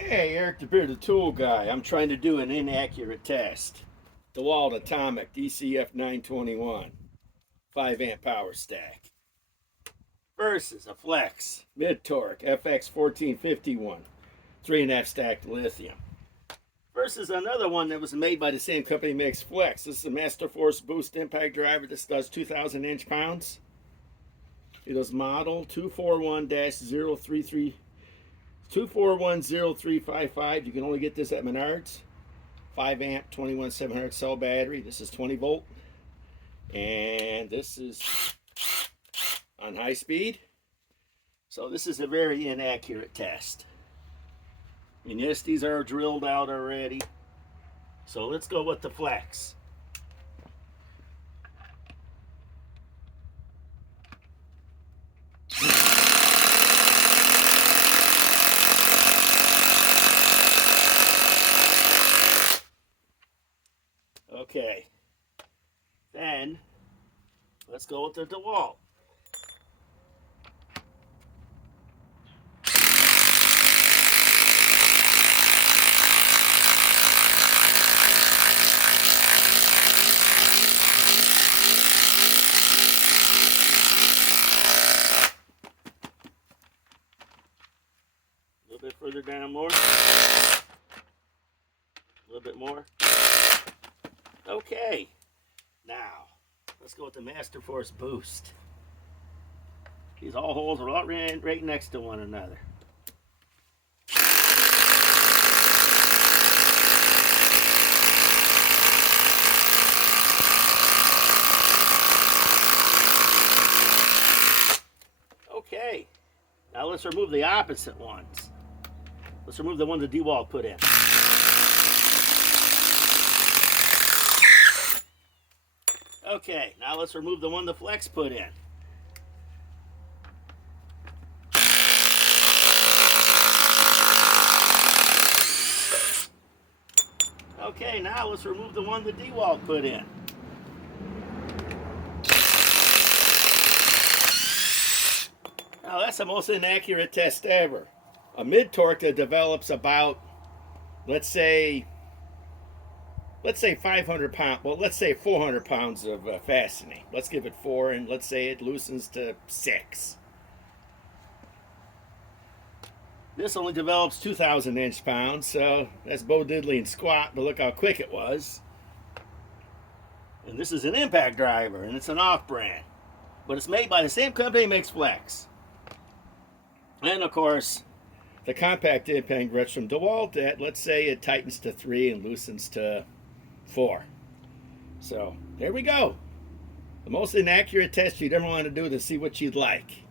Hey, Eric the Bearded Tool Guy. I'm trying to do an inaccurate test. DEWALT Atomic DCF 921 5 amp power stack versus a Flex mid torque FX 1451 3.5 stacked lithium versus another one that was made by the same company makes Flex. This is a Master Force Boost impact driver. This does 2,000 inch-pounds. It is model 241-033. 2410355. You can only get this at Menards. 5 amp 21700 cell battery. This is 20 volt, and this is on high speed. So this is a very inaccurate test. And yes, these are drilled out already. So let's go with the Flex. Okay, then let's go with the DEWALT. A little bit further down more. A little bit more. Okay, now let's go with the Master Force Boost. These all holes are right next to one another. Okay, now let's remove the opposite ones. Let's remove the one the DEWALT put in. Okay, now let's remove the one the Flex put in. Okay, now let's remove the one the DEWALT put in. Now that's the most inaccurate test ever. A mid-torque that develops about, let's say 500 pounds, well, let's say 400 pounds of fastening. Let's give it 4, and let's say it loosens to 6. This only develops 2,000 inch-pounds, so that's Bo Diddley and squat, but look how quick it was. And this is an impact driver, and it's an off-brand. But it's made by the same company that makes Flex. And, of course, the compact impact driver from DEWALT that, let's say, it tightens to 3 and loosens to 4. So there we go. The most inaccurate test you'd ever want to do to see what you'd like.